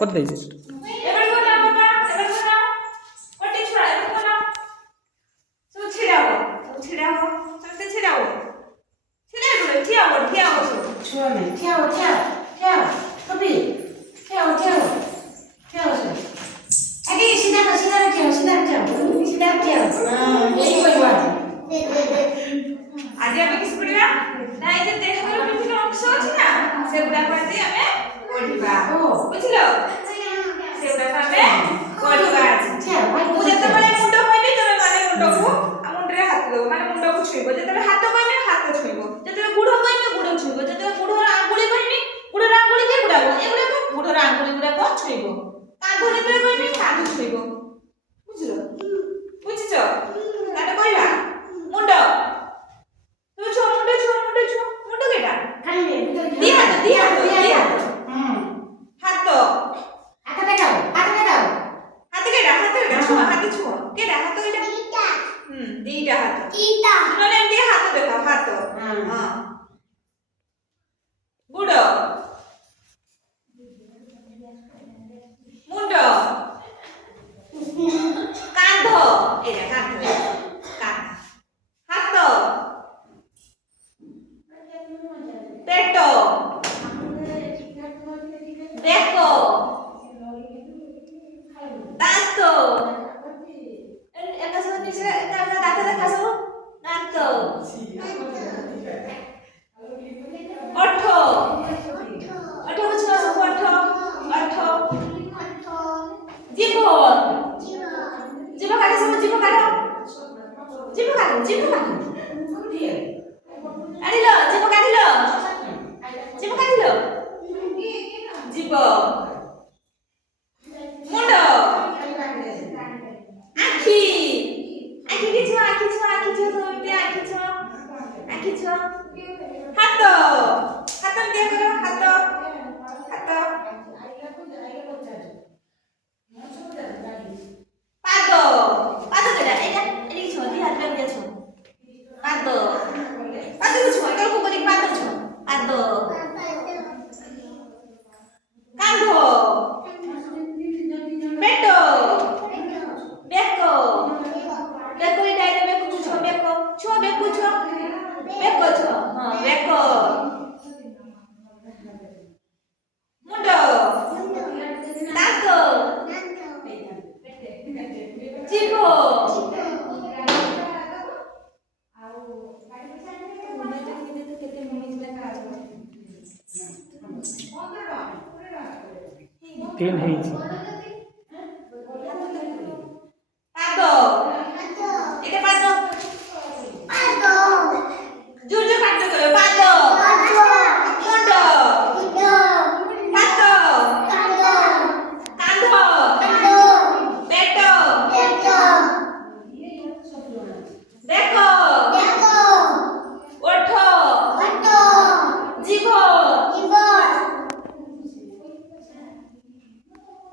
କରିଦେଇଛି। এবার বলা বাবা এবার বলা পটি ছড়া এবার বলা সব ছিড়াও সবতে ছিড়াও ঠিয়াও छुआ में क्या कभी क्या अरे सीधा हां यही कोई बात আজ আমি কিছু পড়িবা না এই যে দেখাগুলো বিভিন্ন অংশ আছে না সেগুলা পড়তে আমি পড়িবা বুঝলো সেগুলা আমি পড়িবা ମୁଁ ଯେତେବେଳେ ମୁଣ୍ଡ କହିବି ତମେ ମାନେ ମୁଣ୍ଡକୁ ମୁଣ୍ଡରେ ହାତ ଦେବ ମାନେ ମୁଣ୍ଡକୁ ଛୁଇଁବ ଯେତେବେଳେ ହାତ କହିବି ହାତ ଛୁଇଁବ ଯେତେବେଳେ ଗୁଡ଼ କହିବି ଗୁଡ଼ ଛୁଇଁବ ଯେତେବେଳେ ଗୁଡ଼ର ଆଙ୍ଗୁଳି କହିବି ଗୁଡ଼ର ଆଙ୍ଗୁଳି କେ ଗୁଡ଼ାବ ଏଗୁଡ଼ାକ ଗୁଡ଼ର ଆଙ୍ଗୁଳି ଗୁଡ଼ାକ ଛୁଇଁବ କାନ୍ଧ ଯେତେବେଳେ କହିବି କାନ୍ଧ ଛୁଇଁବ ବୁଝିଲ ବୁଝିଛ ତାହେଲେ କହିବା ମୁଣ୍ଡ ମୁଣ୍ଡ କେଟା ଦି ହାତ ହାତ छुआ केडा हाथ एटा दीटा हाथ नले एमती हाथ देखा हाथ हां गुड मुंड कांध एटा कांध हाथ पेट देखो दांत तीन है